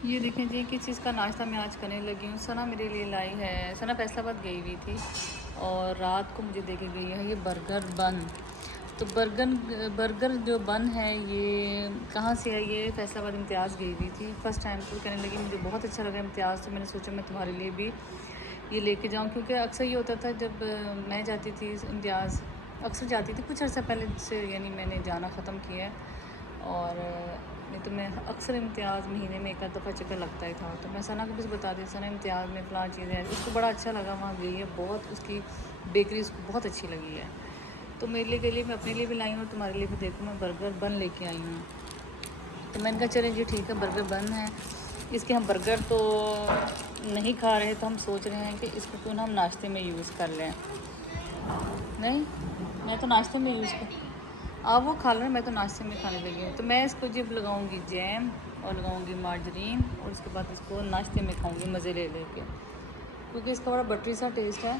ये देखें जी किस चीज़ का नाश्ता मैं आज करने लगी हूँ। सना मेरे लिए लाई है। सना फैसलाबाद गई हुई थी और रात को मुझे देके गई है ये बर्गर बन। तो बर्गर जो बन है ये कहाँ से है? ये फैसलाबाद इम्तियाज़ गई हुई थी फर्स्ट टाइम। तो कहने लगी मुझे बहुत अच्छा लगा इम्तियाज़, तो मैंने सोचा मैं तुम्हारे लिए भी ये लेके जाऊँ, क्योंकि अक्सर ये होता था जब मैं जाती थी इम्तियाज़, अक्सर जाती थी कुछ अर्सा पहले से, यानी मैंने जाना ख़त्म किया है। और नहीं तो मैं अक्सर इम्तियाज़ महीने में एक आध दफ़ा चक्कर लगता ही था। तो मैं सना को भी बता दी, सना इम्तियाज़ में फ़लाँ चीज़ें हैं, उसको बड़ा अच्छा लगा, वहाँ गई है, बहुत उसकी बेकरी उसको बहुत अच्छी लगी है। तो मेरे लिए मैं अपने लिए भी लाई हूँ, तुम्हारे लिए भी देखो मैं बर्गर बन लेके आई हूँ। तो मैंने कहा चलें जी ठीक है, बर्गर बन है। इसके हम बर्गर तो नहीं खा रहे, तो हम सोच रहे हैं कि इसको क्यों ना हम नाश्ते में यूज़ कर लें। नहीं, मैं तो नाश्ते में यूज़ कर, आप वो खा लें, मैं तो नाश्ते में खाने लगी हूँ। तो मैं इसको जब लगाऊंगी जैम और लगाऊंगी मार्जरीन, और उसके बाद इसको नाश्ते में खाऊंगी मज़े ले लेके, क्योंकि इसका बड़ा बटरी सा टेस्ट है।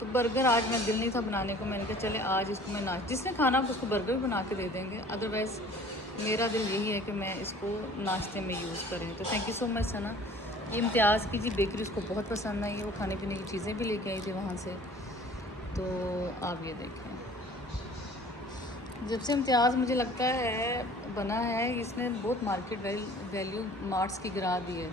तो बर्गर आज मैं दिल नहीं था बनाने को, मैंने कहा चले आज इसको मैं जिसने खाना उसको बर्गर भी बना के दे देंगे। अदरवाइज़ मेरा दिल यही है कि मैं इसको नाश्ते में यूज़ करें। तो थैंक यू सो मच सना। ये इम्तियाज़ की जी बेकरी उसको बहुत पसंद आई है, वो खाने पीने की चीज़ें भी लेके आई थी वहाँ से। तो आप ये देखें, जब से इम्तियाज़ मुझे लगता है बना है, इसने बहुत मार्केट वैल्यू मार्ट्स की गिरा दी है।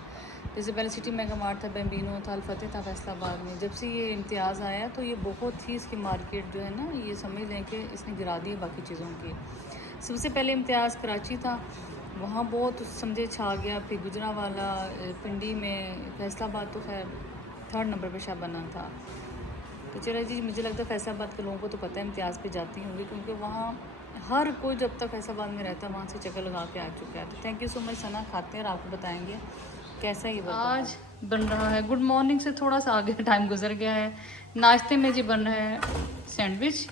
जैसे पहले सिटी मेगा मार्ट था, बेम्बिनो था, अलफतेह था फैसलाबाद में, जब से ये इम्तियाज़ आया तो ये बहुत ही इसकी मार्केट जो है ना, ये समझ लें कि इसने गिरा दी है बाकी चीज़ों की। सबसे पहले इम्तियाज़ कराची था, वहाँ बहुत समझे छा गया, फिर गुजरावाला, पिंडी में, फैसलाबाद तो खैर थर्ड नंबर पर शायद बना था। तो चलो जी, मुझे लगता है फैसलाबाद के लोगों को तो पता है इम्तियाज़ पे जाती होंगी, क्योंकि वहाँ हर कोई जब तक फैसलाबाद में रहता है वहाँ से चक्कर लगा के आ चुका है। तो थैंक यू सो मच सना, खाते हैं और आपको बताएंगे कैसा ये आज बन रहा है। गुड मॉर्निंग से थोड़ा सा आगे टाइम गुजर गया है। नाश्ते में जी बन रहा है सैंडविच,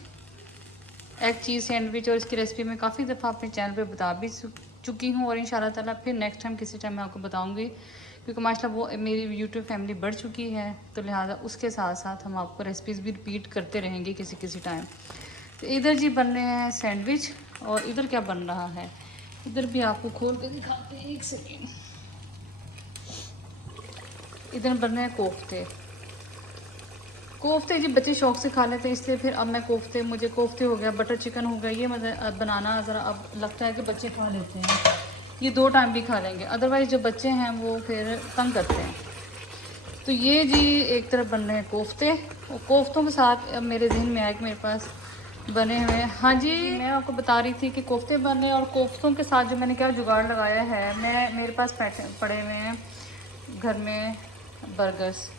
एग चीज़ सैंडविच, और इसकी रेसिपी मैं काफ़ी दफ़ा अपने चैनल पे बता भी चुकी हूँ, और इंशाल्लाह ताला फिर नेक्स्ट टाइम किसी टाइम मैं आपको बताऊँगी, क्योंकि माशाल्लाह वो मेरी यूट्यूब फैमिली बढ़ चुकी है, तो लिहाजा उसके साथ साथ हम आपको रेसिपीज़ भी रिपीट करते रहेंगे किसी किसी टाइम। तो इधर जी बन रहे हैं सैंडविच, और इधर क्या बन रहा है, इधर भी आपको खोल के दिखाते हैं, एक सेकेंड। इधर बन रहे हैं कोफ्ते। कोफ्ते जी बच्चे शौक से खा लेते हैं, इसलिए फिर अब मैं कोफ्ते, मुझे कोफ्ते हो गया, बटर चिकन हो गया, ये मतलब बनाना ज़रा अब लगता है कि बच्चे खा लेते हैं, ये 2 टाइम भी खा लेंगे। अदरवाइज़ जो बच्चे हैं वो फिर तंग करते हैं। तो ये जी एक तरफ बन रहे हैं कोफ्ते, और कोफ्तों के साथ अब मेरे जहन में आया कि मेरे पास बने हुए हैं। हाँ जी, मैं आपको बता रही थी कि कोफ्ते बन रहे हैं, और कोफ्तों के साथ जो मैंने क्या जुगाड़ लगाया है, मेरे पास पड़े हुए हैं घर में बर्गर्स।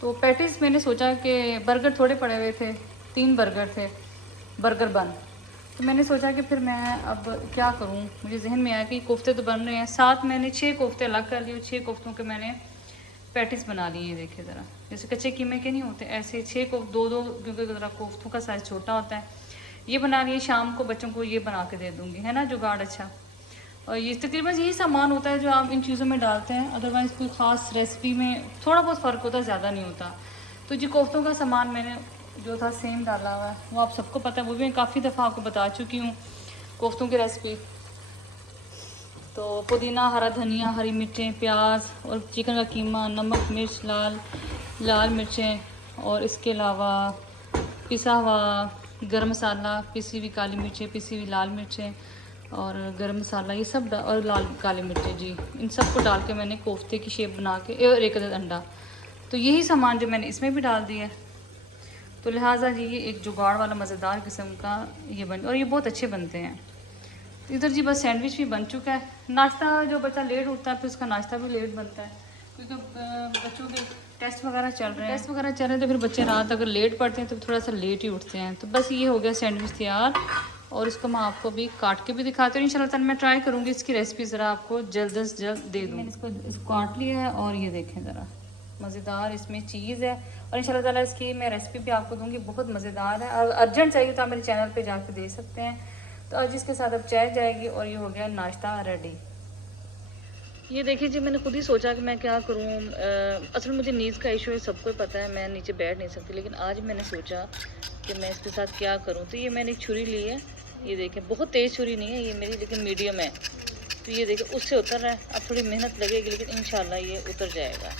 तो पैटीज़ मैंने सोचा कि बर्गर थोड़े पड़े हुए थे, 3 बर्गर थे, बर्गर बन। तो मैंने सोचा कि फिर मैं अब क्या करूं, मुझे जहन में आया कि कोफ्ते तो बन रहे हैं, साथ मैंने 6 कोफ्ते अलग कर लिए, 6 कोफ्तों के मैंने पैटीज़ बना लिए। ये देखिए ज़रा, जैसे कच्चे कीमे के नहीं होते, ऐसे 6 को 2-2, क्योंकि ज़रा कोफ्तों का साइज़ छोटा होता है। ये बना लिए, शाम को बच्चों को ये बना के दे दूँगी, है ना जुगाड़ अच्छा। और ये तकरीबन यही सामान होता है जो आप इन चीज़ों में डालते हैं, अदरवाइज़ कोई ख़ास रेसिपी में थोड़ा बहुत फ़र्क होता है, ज़्यादा नहीं होता। तो जी कोफ्तों का सामान मैंने जो था सेम डाला हुआ है, वो आप सबको पता है, वो भी मैं काफ़ी दफ़ा आपको बता चुकी हूँ कोफ्तों की रेसिपी। तो पुदीना, हरा धनिया, हरी मिर्चें, प्याज और चिकन का कीमा, नमक, मिर्च, लाल मिर्चें, और इसके अलावा पिसा हुआ गरम मसाला, पिसी हुई काली मिर्चें, पिसी हुई लाल मिर्चें, और गरम मसाला, ये सब और लाल काली मिर्चें जी, इन सब को डाल के मैंने कोफ्ते की शेप बना के, और एक अंडा, तो यही सामान जो मैंने इसमें भी डाल दिया है। तो लिहाजा जी ये एक जुगाड़ वाला मज़ेदार किस्म का ये और ये बहुत अच्छे बनते हैं। तो इधर जी बस सैंडविच भी बन चुका है। नाश्ता, जो बच्चा लेट उठता है फिर उसका नाश्ता भी लेट बनता है, क्योंकि बच्चों के टेस्ट वगैरह चल रहे हैं, तो फिर बच्चे रात अगर लेट पढ़ते हैं तो थोड़ा सा लेट ही उठते हैं। तो बस ये हो गया सैंडविच तैयार, और इसको मैं आपको भी काट के भी दिखाती हूँ। इंशाल्लाह ताला मैं ट्राई करूँगी इसकी रेसिपी ज़रा आपको जल्द से जल्द दे दूँ। मैंने इसको काट लिया है, और ये देखें ज़रा मज़ेदार इसमें चीज़ है, और इंशाल्लाह ताला इसकी मैं रेसिपी भी आपको दूँगी, बहुत मज़ेदार है। और अर्जेंट चाहिए तो आप मेरे चैनल पे जाके दे सकते हैं। तो आज इसके साथ अब चाय जाएगी, और ये हो गया नाश्ता रेडी। ये देखिए जी, मैंने खुद ही सोचा कि मैं क्या करूँ। असल मुझे नीज़ का इशू है, सबको पता है, मैं नीचे बैठ नहीं सकती, लेकिन आज मैंने सोचा कि मैं इसके साथ क्या करूँ। तो ये मैंने एक छुरी ली है, ये देखें बहुत तेज़ छुरी नहीं है ये मेरी, लेकिन मीडियम है। तो ये देखिए उससे उतर रहा है। अब थोड़ी मेहनत लगेगी लेकिन इंशाल्लाह ये उतर जाएगा,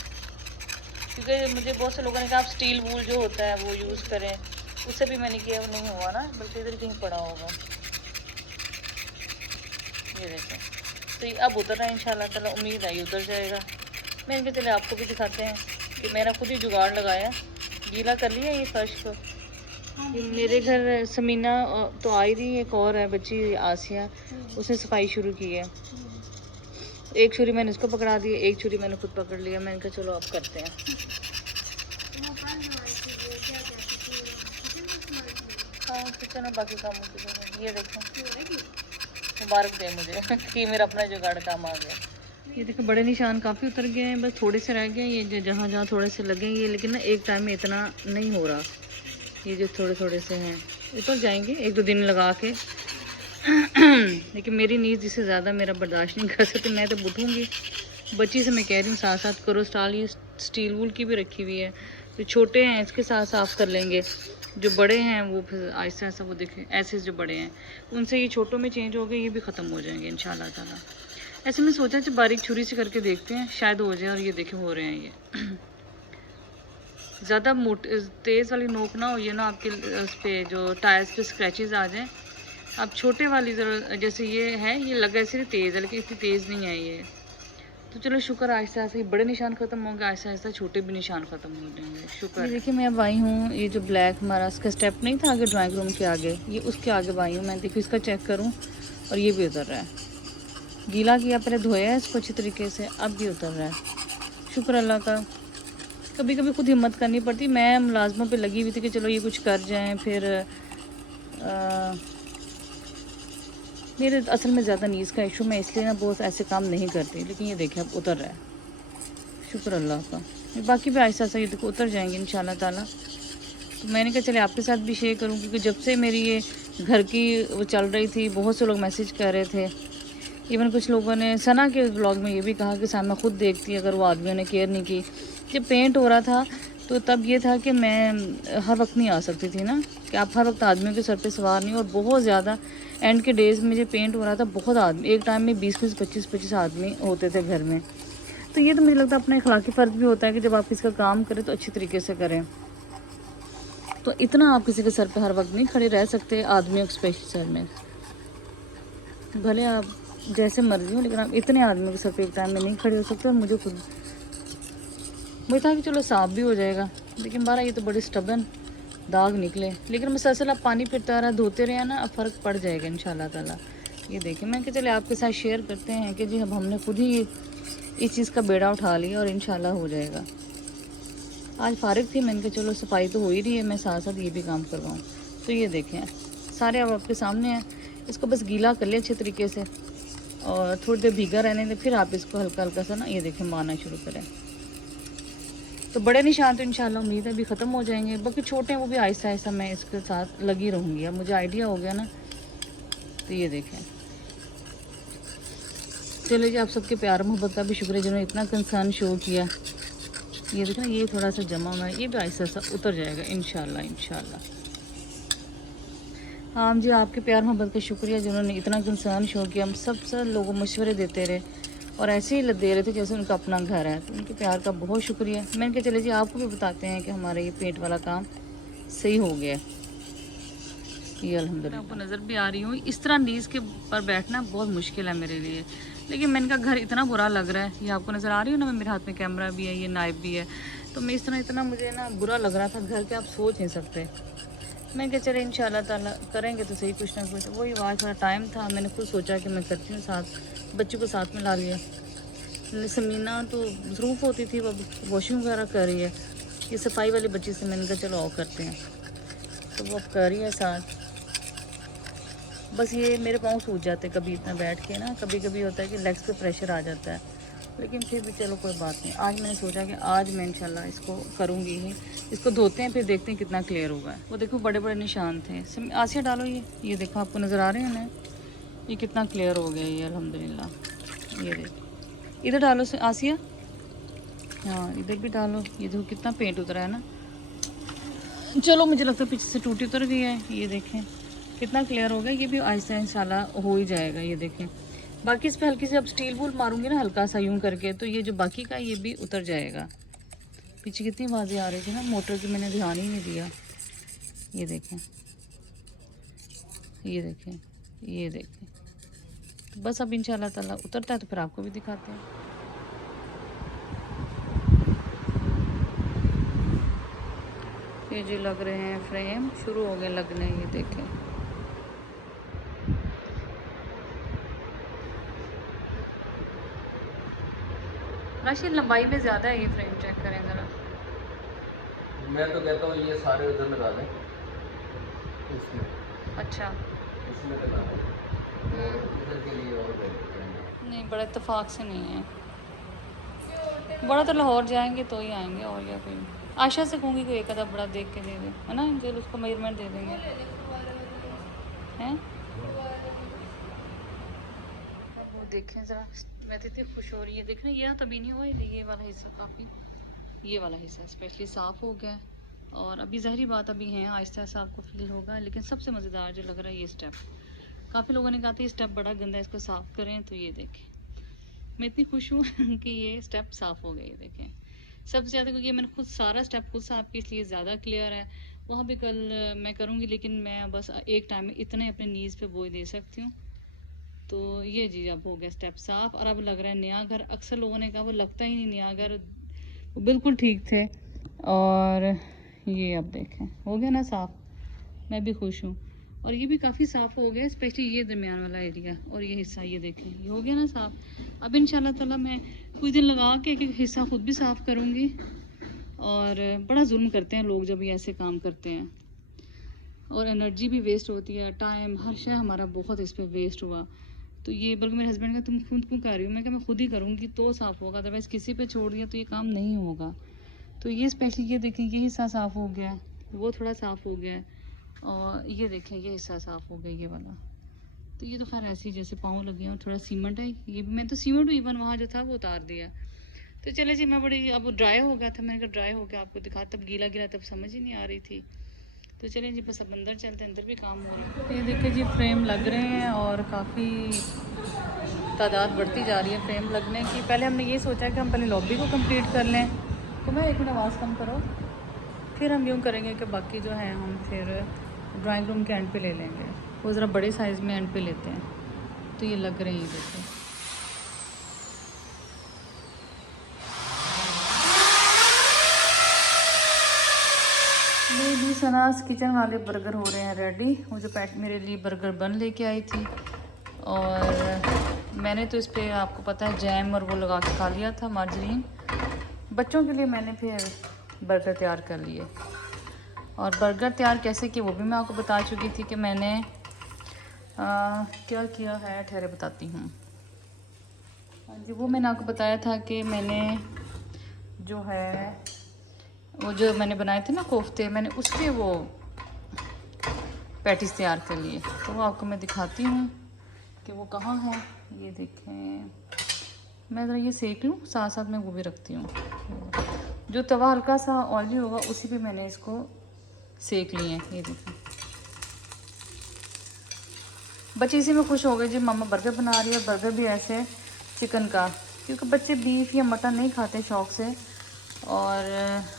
क्योंकि मुझे बहुत से लोगों ने कहा आप स्टील वूल जो होता है वो यूज़ करें, उससे भी मैंने किया, नहीं हुआ ना, बल्कि इधर कहीं पड़ा होगा। ये देखें, तो ये अब उतर रहा है इंशाल्लाह ताला, उम्मीद है ये उतर जाएगा। मैं इनके चले आपको भी दिखाते हैं कि मेरा खुद ही जुगाड़ लगाया, गीला कर लिया ये फर्श को। मेरे घर समीना तो आई रही, एक और है बच्ची आसिया, उसने सफाई शुरू की है। एक छुरी मैंने इसको पकड़ा दी, एक छुरी मैंने खुद पकड़ लिया। मैंने कहा चलो अब करते हैं। हाँ किचन और बाकी कामों की जगह। ये देखें, मुबारक दे मुझे कि मेरा अपना जुगाड़ काम आ गया। ये देखो बड़े निशान काफ़ी उतर गए हैं, बस थोड़े से रह गए ये जहाँ जहाँ थोड़े से लगेंगे, लेकिन ना एक टाइम में इतना नहीं हो रहा। ये जो थोड़े थोड़े से हैं उतर जाएंगे एक दो दिन लगा के लेकिन मेरी नींद जिससे ज़्यादा मेरा बर्दाश्त नहीं कर सकती, मैं तो उठूँगी। बच्ची से मैं कह रही हूँ साथ साथ करो स्टाल। ये स्टील वूल की भी रखी हुई है, तो छोटे हैं इसके साथ साफ़ कर लेंगे, जो बड़े हैं वो फिर आहिस्ता आहिस्ता, वो देखें ऐसे जो बड़े हैं उनसे ये छोटों में चेंज हो गए, ये भी ख़त्म हो जाएंगे इंशाल्लाह ताला। ऐसे में सोचा कि बारीक छुरी से करके देखते हैं, शायद हो जाए। और ये देखें हो रहे हैं ये ज़्यादा मोटे तेज़ वाली नोक ना हो, ये ना आपके उस पर जो टायर्स पे स्क्रैचेस आ जाएं। अब छोटे वाली ज़रा जैसे ये है, ये लगा ऐसे तेज़ है लेकिन इतनी तेज़ नहीं है ये। तो चलो शुक्र, आहिस्ता आहिस्ता ये बड़े निशान ख़त्म होंगे, आहिस्ता आहिस्ता छोटे भी निशान ख़त्म हो जाएंगे, शुक्र। देखिए मैं अब आई हूँ, ये जो ब्लैक हमारा इसका स्टेप नहीं था आगे ड्राइंग रूम के आगे, ये उसके आगे आई हूँ मैं। देखिए इसका चेक करूँ और ये भी उतर रहा है। गीला किया, पहले धोया है इसको अच्छी तरीके से, अब भी उतर रहा है, शुक्र अल्लाह का। कभी कभी खुद हिम्मत करनी पड़ती। मैं मुलाजमों पे लगी हुई थी कि चलो ये कुछ कर जाएं, फिर मेरे असल में ज़्यादा नीज़ का इशू, मैं इसलिए ना बहुत ऐसे काम नहीं करती। लेकिन ये देखें अब उतर रहा है, शुक्र अल्लाह का। बाकी भी आहिस्ता आहिस्ता ये देखो उतर जाएंगे इंशाल्लाह ताला। तो मैंने कहा चले आपके साथ भी शेयर करूं, क्योंकि जब से मेरी ये घर की वो चल रही थी, बहुत से लोग मैसेज कर रहे थे। इवन कुछ लोगों ने सना के ब्लॉग में ये भी कहा कि सामने खुद देखती अगर वो आदमियों ने केयर नहीं की। जब पेंट हो रहा था तो तब ये था कि मैं हर वक्त नहीं आ सकती थी ना, कि आप हर वक्त आदमियों के सर पे सवार नहीं। और बहुत ज़्यादा एंड के डेज़ में जब पेंट हो रहा था, बहुत आदमी एक टाइम में 20-20, 25-25 आदमी होते थे घर में। तो ये तो मुझे लगता है अपना अखलाकी फ़र्ज भी होता है कि जब आप इसका काम करें तो अच्छी तरीके से करें। तो इतना आप किसी के सर पे हर वक्त नहीं खड़े रह सकते, आदमियों के स्पेशल सर में। भले आप जैसे मर्जी हो, लेकिन आप इतने आदमियों के सर पे एक टाइम में नहीं खड़े हो सकते। और मुझे था कि चलो साफ भी हो जाएगा, लेकिन बारह ये तो बड़े स्टबन दाग निकले। लेकिन मुसलसल आप पानी फिरता रहा, धोते रहे ना, अब फ़र्क पड़ जाएगा इंशाल्लाह ताला। ये देखें, मैं कि चले आपके साथ शेयर करते हैं कि जी अब हमने खुद ही इस चीज़ का बेड़ा उठा लिया और इंशाल्लाह हो जाएगा। आज फारिग थी, मैंने कहा चलो सफाई तो हो ही रही है, मैं साथ साथ ये भी काम करवाऊँ। तो ये देखें सारे अब आपके सामने हैं। इसको बस गीला कर ले अच्छे तरीके से और थोड़ी देर भीगा रहने दें, फिर आप इसको हल्का हल्का सा ना ये देखें मारना शुरू करें। तो बड़े निशान तो इंशाल्लाह उम्मीद है भी ख़त्म हो जाएंगे। बाकी छोटे हैं वो भी आहिस्ता आहिस्ता मैं इसके साथ लगी रहूँगी। अब मुझे आइडिया हो गया ना। तो ये देखें, चलो जी आप सबके प्यार मोहब्बत का भी शुक्र है जिन्होंने इतना कंसर्न शो किया। ये देखा ये थोड़ा सा जमा हुआ है, ये भी आहिस्ता आहिस्ता उतर जाएगा इंशाल्लाह इंशाल्लाह। हाँ जी, आपके प्यार मोहब्बत का शुक्रिया जिन्होंने इतना कंसर्न शो किया। हम सब लोगों मशवरे देते रहे और ऐसे ही दे रहे थे जैसे उनका अपना घर है। तो उनके प्यार का बहुत शुक्रिया। मैंने कहा चले जी आपको भी बताते हैं कि हमारा ये पेंट वाला काम सही हो गया। ये अल्हम्दुलिल्लाह आपको नज़र भी आ रही हूँ। इस तरह नीज़ के पर बैठना बहुत मुश्किल है मेरे लिए, लेकिन मैंने कहा घर इतना बुरा लग रहा है। ये आपको नज़र आ रही हूँ ना, मेरे हाथ में कैमरा भी है, ये नाइफ भी है। तो मैं इस तरह इतना मुझे ना बुरा लग रहा था घर के, आप सोच नहीं सकते। मैं क्या चले इंशाल्लाह ताला करेंगे तो सही कुछ ना कुछ। वही आज थोड़ा टाइम था, मैंने खुद सोचा कि मैं करती हूँ, साथ बच्चों को साथ में ला लिया। समीना तो मसरूफ़ होती थी, वो वॉशिंग वगैरह कर रही है। ये सफाई वाली बच्ची से मैंने कहा चलो आओ करते हैं, तो वो अब कर रही है साथ। बस ये मेरे पाँव सूझ जाते कभी इतना बैठ के ना, कभी कभी होता है कि लेग्स पे प्रेशर आ जाता है, लेकिन फिर भी चलो कोई बात नहीं। आज मैंने सोचा कि आज मैं इंशाल्लाह इसको करूँगी ही। इसको धोते हैं फिर देखते हैं कितना क्लियर होगा। वो देखो बड़े बड़े निशान थे। आसिया डालो ये देखो आपको नज़र आ रहे हैं ना, ये कितना क्लियर हो गया ये अल्हम्दुलिल्लाह। ये देखो इधर डालो आसिया, हाँ इधर भी डालो। ये देखो कितना पेंट उतरा है ना। चलो मुझे लगता है पीछे से टूटी उतर गई है। ये देखें कितना क्लियर हो गया। ये भी आहिस्ता इंशाल्लाह हो ही जाएगा। ये देखें बाकी इस पर हल्की सी अब स्टील वूल मारूंगी ना हल्का सा यूं करके, तो ये जो बाकी का ये भी उतर जाएगा। पीछे कितनी आवाज़ें आ रही थी ना मोटर की, मैंने ध्यान ही नहीं दिया। ये देखें, ये देखें, ये देखें। तो बस अब इंशाल्लाह ताला उतरता है तो फिर आपको भी दिखाते हैं। ये जो लग रहे हैं फ्रेम शुरू हो गए लगने, ये देखें। राशि लंबाई में ज़्यादा है ये फ्रेम, चेक करें ज़रा। मैं तो कहता हूँ ये सारे उधर लगा दें इसमें। अच्छा, इसमें लगा दें, इधर के लिए और नहीं बड़ा इत्तेफाक से नहीं है। बड़ा तो लाहौर जाएंगे तो ही आएंगे, और या कोई आशा से कहूँगी कोई एक आधा बड़ा देख के दे दे, है ना, इनके उसको मेजरमेंट दे देंगे हैं। वो देखें ज़रा, मैं तो इतनी खुश हो रही है। देखना ये तभी नहीं हुआ, ये वाला हिस्सा काफ़ी, ये वाला हिस्सा स्पेशली साफ़ हो गया। और अभी ज़ाहिरी बात अभी है, आहिस्ता आहिस्ता आपको फील होगा। लेकिन सबसे मज़ेदार जो लग रहा है ये स्टेप, काफ़ी लोगों ने कहा था ये स्टेप बड़ा गंदा है, इसको साफ़ करें। तो ये देखें, मैं इतनी खुश हूँ कि ये स्टेप साफ़ हो गए। ये देखें सबसे ज़्यादा, क्योंकि मैंने खुद सारा स्टेप खुद साफ़ किया, इसलिए ज़्यादा क्लियर है। वहाँ भी कल मैं करूँगी, लेकिन मैं बस एक टाइम में इतने अपने नीज़ पे बोझ दे सकती हूँ। तो ये जी अब हो गया स्टेप साफ़, और अब लग रहा है नया घर। अक्सर लोगों ने कहा वो लगता ही नहीं नया घर, वो बिल्कुल ठीक थे। और ये अब देखें हो गया ना साफ़, मैं भी खुश हूँ। और ये भी काफ़ी साफ़ हो गया, स्पेशली ये दरमियान वाला एरिया और ये हिस्सा, ये देखें ये हो गया ना साफ़। अब इंशाल्लाह ताला मैं कुछ दिन लगा के एक एक हिस्सा खुद भी साफ़ करूँगी। और बड़ा जुल्म करते हैं लोग जब ये ऐसे काम करते हैं, और एनर्जी भी वेस्ट होती है, टाइम, हर शय हमारा बहुत इस पर वेस्ट हुआ। तो ये बल्कि मेरे हस्बैंड का तुम खुद क्यों कर रही हो, मैं मैं खुद ही करूँगी तो साफ़ होगा, अदरवाइज़ किसी पे छोड़ दिया तो ये काम नहीं होगा। तो ये स्पेशली ये देखें ये हिस्सा साफ़ हो गया, वो थोड़ा साफ़ हो गया, और ये देखें ये हिस्सा साफ़ हो गया ये वाला। तो ये तो खैर ऐसे ही जैसे पाँव लगे हैं, और थोड़ा सीमेंट है ये भी, मैं तो सीमेंट इवन वहाँ जो था वो उतार दिया। तो चले जी, मैं बड़ी, अब वो ड्राई हो गया था, मैंने कहा ड्राई हो गया आपको दिखा, तब गीला गीला तब समझ ही नहीं आ रही थी। तो चलें जी बस अब अंदर चलते हैं, अंदर भी काम हो रहा है। ये देखिए जी फ्रेम लग रहे हैं, और काफ़ी तादाद बढ़ती जा रही है फ्रेम लगने की। पहले हमने ये सोचा कि हम पहले लॉबी को कंप्लीट कर लें। तो मैं एक मिनट आवाज़ कम करो, फिर हम यूँ करेंगे कि बाकी जो है हम फिर ड्राइंग रूम के एंड पे ले लेंगे, वो ज़रा बड़े साइज़ में एंड पे लेते हैं। तो ये लग रहे हैं देखो, मेरी सनास किचन वाले बर्गर हो रहे हैं रेडी। वो जो पैक मेरे लिए बर्गर बन लेके आई थी, और मैंने तो इस पर आपको पता है जैम और वो लगा के खा लिया था, मार्जरीन। बच्चों के लिए मैंने फिर बर्गर तैयार कर लिए, और बर्गर तैयार कैसे किए वो भी मैं आपको बता चुकी थी कि मैंने क्या किया है, ठहरे बताती हूँ। हाँ जी, वो मैंने आपको बताया था कि मैंने जो है वो जो मैंने बनाए थे ना कोफ्ते, मैंने उसके वो पैटीज तैयार कर लिए। तो वो आपको मैं दिखाती हूँ कि वो कहाँ है। ये देखें, मैं ज़रा ये सेक लूँ, साथ साथ में वो भी रखती हूँ। जो तवा हल्का सा ऑयली होगा उसी पे मैंने इसको सेक लिए हैं। ये देखें, बच्चे इसी में खुश हो गए जी, मम्मा बर्गर बना रही है। बर्गर भी ऐसे चिकन का, क्योंकि बच्चे बीफ या मटन नहीं खाते शौक़ से। और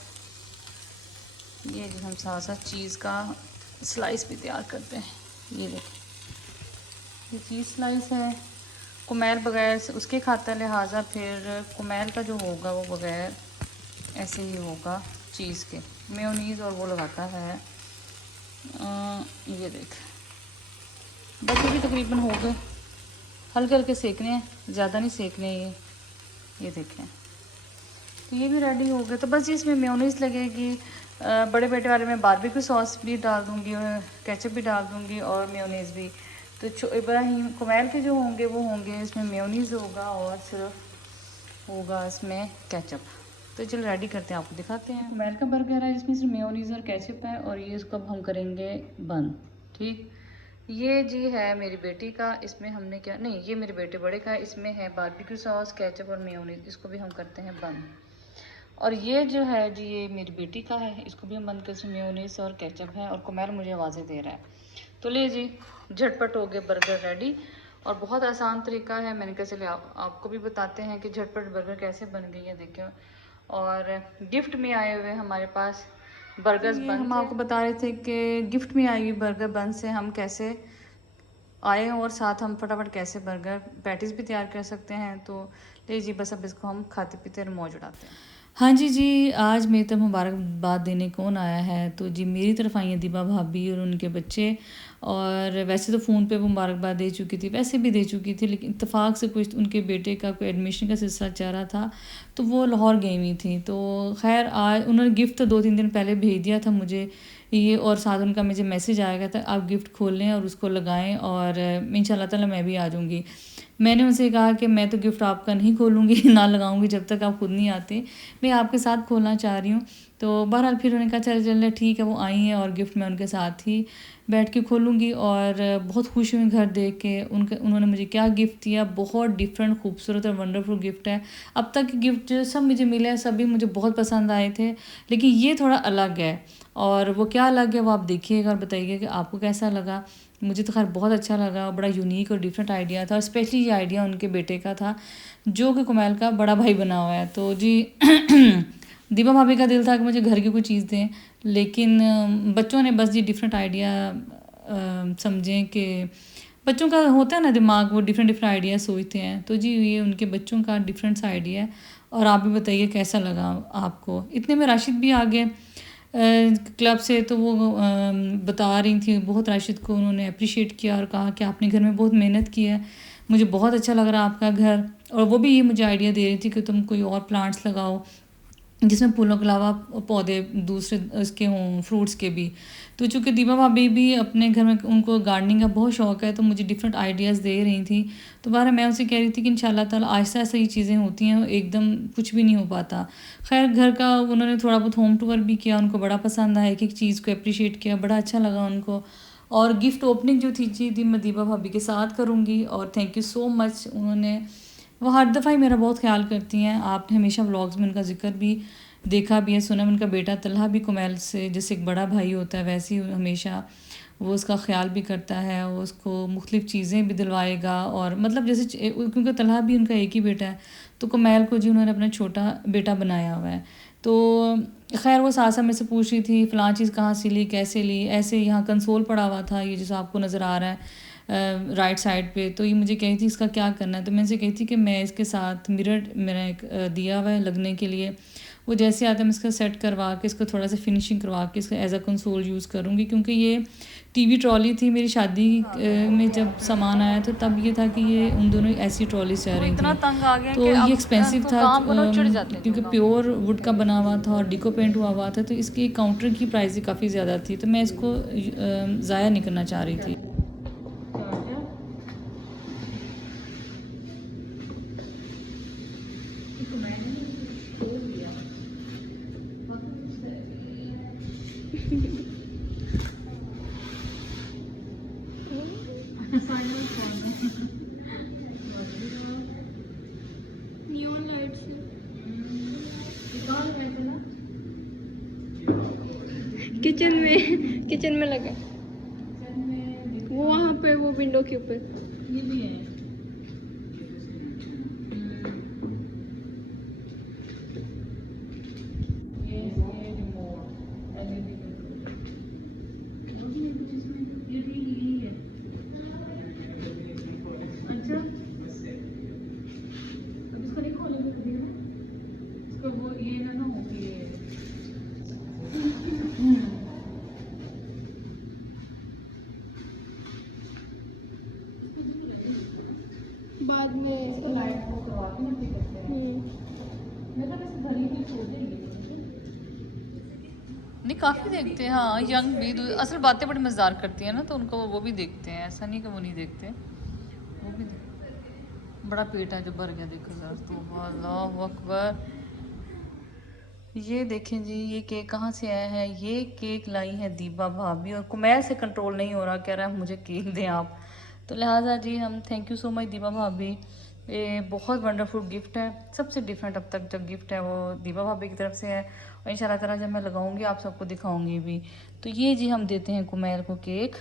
ये जो हम साथ साथ चीज़ का स्लाइस भी तैयार करते हैं। ये देखें, ये चीज़ स्लाइस है। कुमैल बगैर उसके खाता है, लिहाजा फिर कुमैल का जो होगा वो बगैर ऐसे ही होगा चीज़ के। मेयोनीज़ और वो लगाता है। ये देख, बस ये भी तकरीबन हो गए, हल्के हल्के सेकने हैं, ज़्यादा नहीं सेकने ये देखें। तो ये भी रेडी हो गए। तो बस इसमें मेयोनीज़ लगेगी। बड़े बेटे वाले में बारबेक्यू सॉस भी डाल दूँगी, केचप भी डाल दूँगी, और मेयोनीज़ भी। तो इब्राहिम कुमैल के जो होंगे वो होंगे इसमें मेयोनीज़ होगा, और सिर्फ होगा इसमें केचप। तो चलो रेडी करते हैं, आपको दिखाते हैं। कुमैल का बर्गर है जिसमें सिर्फ मेयोनीज़ और केचप है, और ये इसको अब हम करेंगे बंद। ठीक, ये जी है मेरी बेटी का, इसमें हमने क्या नहीं, ये मेरे बेटे बड़े का है, इसमें है बारबेक्यू सॉस, केचप और मेयोनीज़, इसको भी हम करते हैं बंद। और ये जो है जी ये मेरी बेटी का है, इसको भी हम बंद कर, इसमें मेयोनीज़ और केचप है, और कुमैल मुझे आवाज़ें दे रहा है। तो ले जी, झटपट हो गए बर्गर रेडी। और बहुत आसान तरीका है। मैंने कहा चलिए आपको भी बताते हैं कि झटपट बर्गर कैसे बन गई है, देखिए। और गिफ्ट में आए हुए हमारे पास बर्गर्स बन, हम आपको बता रहे थे कि गिफ्ट में आई हुई बर्गर बन से हम कैसे आए और साथ हम फटाफट कैसे बर्गर पैटीज़ भी तैयार कर सकते हैं। तो लीजिए बस अब इसको हम खाते पीते और मौज उड़ाते हैं। हाँ जी, आज मेरी तरफ मुबारकबाद देने कौन आया है? तो जी मेरी तरफ आई हैं दीपा भाभी और उनके बच्चे। और वैसे तो फ़ोन पे मुबारकबाद दे चुकी थी, वैसे भी दे चुकी थी, लेकिन इत्तेफाक से कुछ उनके बेटे का कोई एडमिशन का सिलसिला चल रहा था, तो वो लाहौर गई हुई थी। तो खैर आज उन्होंने गिफ्ट तो 2-3 दिन पहले भेज दिया था मुझे ये, और साथ उनका मुझे मैसेज आएगा था आप गिफ्ट खोल लें और उसको लगाएं, और इंशाल्लाह ताला मैं भी आ जाऊँगी। मैंने उनसे कहा कि मैं तो गिफ्ट आपका नहीं खोलूँगी ना लगाऊंगी जब तक आप खुद नहीं आते, मैं आपके साथ खोलना चाह रही हूँ। तो बहरहाल फिर उन्होंने कहा चल ठीक है, वो आई हैं और गिफ्ट मैं उनके साथ ही बैठ के खोलूँगी। और बहुत खुश हुई घर देख के। उन्होंने मुझे क्या गिफ्ट दिया, बहुत डिफरेंट खूबसूरत और वंडरफुल गिफ्ट है। अब तक के गिफ्ट जो सब मुझे मिले हैं सभी मुझे बहुत पसंद आए थे, लेकिन ये थोड़ा अलग है। और वो क्या अलग है वो आप देखिएगा और बताइएगा कि आपको कैसा लगा। मुझे तो खैर बहुत अच्छा लगा, बड़ा यूनिक और डिफरेंट आइडिया था, और स्पेशली ये आइडिया उनके बेटे का था जो कि कुमैल का बड़ा भाई बना हुआ है। तो जी दीपा भाभी का दिल था कि मुझे घर की कोई चीज़ दें, लेकिन बच्चों ने बस जी डिफरेंट आइडिया समझें कि बच्चों का होता है ना दिमाग, वो डिफरेंट आइडिया सोचते हैं। तो जी ये उनके बच्चों का डिफरेंट सा आइडिया है। और आप भी बताइए कैसा लगा आपको। इतने में राशिद भी आ गए क्लब से, तो वो बता रही थी बहुत, राशिद को उन्होंने अप्रिशिएट किया और कहा कि आपने घर में बहुत मेहनत की है, मुझे बहुत अच्छा लग रहा है आपका घर। और वो भी ये मुझे आइडिया दे रही थी कि तुम कोई और प्लांट्स लगाओ जिसमें फूलों के अलावा पौधे दूसरे उसके हों, फ्रूट्स के भी। तो चूँकि दीपा भाभी भी अपने घर में उनको गार्डनिंग का बहुत शौक है, तो मुझे डिफरेंट आइडियाज़ दे रही थी। तो बार मैं उनसे कह रही थी कि इंशाल्लाह ताला आहिस्ता आहिस्ता ये चीज़ें होती हैं, एकदम कुछ भी नहीं हो पाता। खैर घर का उन्होंने थोड़ा बहुत होम टूर भी किया, उनको बड़ा पसंद आया, एक एक चीज़ को अप्रिशिएट किया, बड़ा अच्छा लगा उनको। और गिफ्ट ओपनिंग जो थी मैं दीपा भाभी के साथ करूँगी। और थैंक यू सो मच, उन्होंने वो हर दफ़ा ही मेरा बहुत ख्याल करती हैं। आपने हमेशा व्लॉग्स में उनका जिक्र भी देखा भी है, सुना। उनका बेटा तलहा भी कुमैल से जैसे एक बड़ा भाई होता है वैसे ही हमेशा वो उसका ख्याल भी करता है, वो उसको मुख्तलिफ़ चीज़ें भी दिलवाएगा। और मतलब जैसे क्योंकि तलहा भी उनका एक ही बेटा है, तो कुमैल को जी उन्होंने अपना छोटा बेटा बनाया हुआ है। तो खैर वो सासा में से पूछ रही थी फ़लाँ चीज़ कहाँ से ली, कैसे ली। ऐसे यहाँ कंसोल पड़ा हुआ था, ये जैसा आपको नज़र आ रहा है राइट साइड पे। तो ये मुझे कही थी इसका क्या करना है, तो मैं इनसे कही थी कि मैं इसके साथ मिरर मेरा एक दिया हुआ है लगने के लिए, वो जैसे आता है मैं इसका सेट करवा के इसको थोड़ा सा फिनिशिंग करवा के इसका एज अ कंसोल यूज़ करूँगी। क्योंकि ये टीवी ट्रॉली थी मेरी शादी में जब सामान आया तो तब ये था कि ये उन दोनों ऐसी ट्रॉली से आ रही थी। तो ये एक्सपेंसिव था क्योंकि प्योर वुड का बना हुआ था और डिको पेंट हुआ था, तो इसकी काउंटर की प्राइस काफ़ी ज़्यादा थी। तो मैं इसको ज़ाया नहीं करना चाह रही थी। किचन में लगा वो वहाँ पे वो विंडो के ऊपर ये भी है। अच्छा अब इसको नहीं खोलेंगे कभी ना, इसका वो ये ना हो कि बाद में लाइट को करवा के ना करते हैं। मैं तो वैसे भरी हुई छोड़ देंगे नहीं, काफ़ी देखते हैं। हाँ यंग भी असल बातें बड़ी मज़ेदार करती हैं ना, तो उनको वो भी देखते हैं, ऐसा नहीं कि वो नहीं देखते, वो भी देखते। बड़ा पेट है जो भर गया, देखो ज़रा तो अल्लाह अकबर। ये देखें जी ये केक कहाँ से आया है, ये केक लाई है दीपा भाभी, और कुमैल से कंट्रोल नहीं हो रहा, कह रहा है मुझे केक दें आप। तो लिहाजा जी हम thank you so much Deepa भाभी, ये बहुत वंडरफुल गिफ्ट है, सबसे डिफरेंट अब तक जब गिफ्ट है वो दीपा भाभी की तरफ से है। और इंशाल्लाह ताला जब मैं लगाऊंगी आप सबको दिखाऊंगी भी। तो ये जी हम देते हैं कुमैल को केक,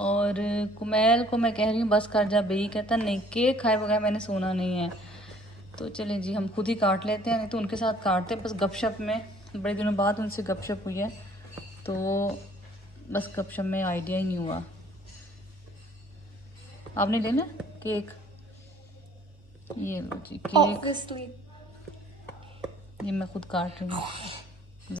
और कुमैल को मैं कह रही हूँ बस कर जा बई, कहता नहीं केक खाए बगैर मैंने सोना नहीं है। तो चलें जी हम खुद ही काट लेते हैं, नहीं तो उनके साथ काटते हैं। बस गपशप में बड़े दिनों बाद उनसे गपशप हुई है तो बस गपशप में आइडिया ही नहीं हुआ। आपने लेना केक? ये लो जी केक, Obviously. ये मैं खुद काट रही हूँ।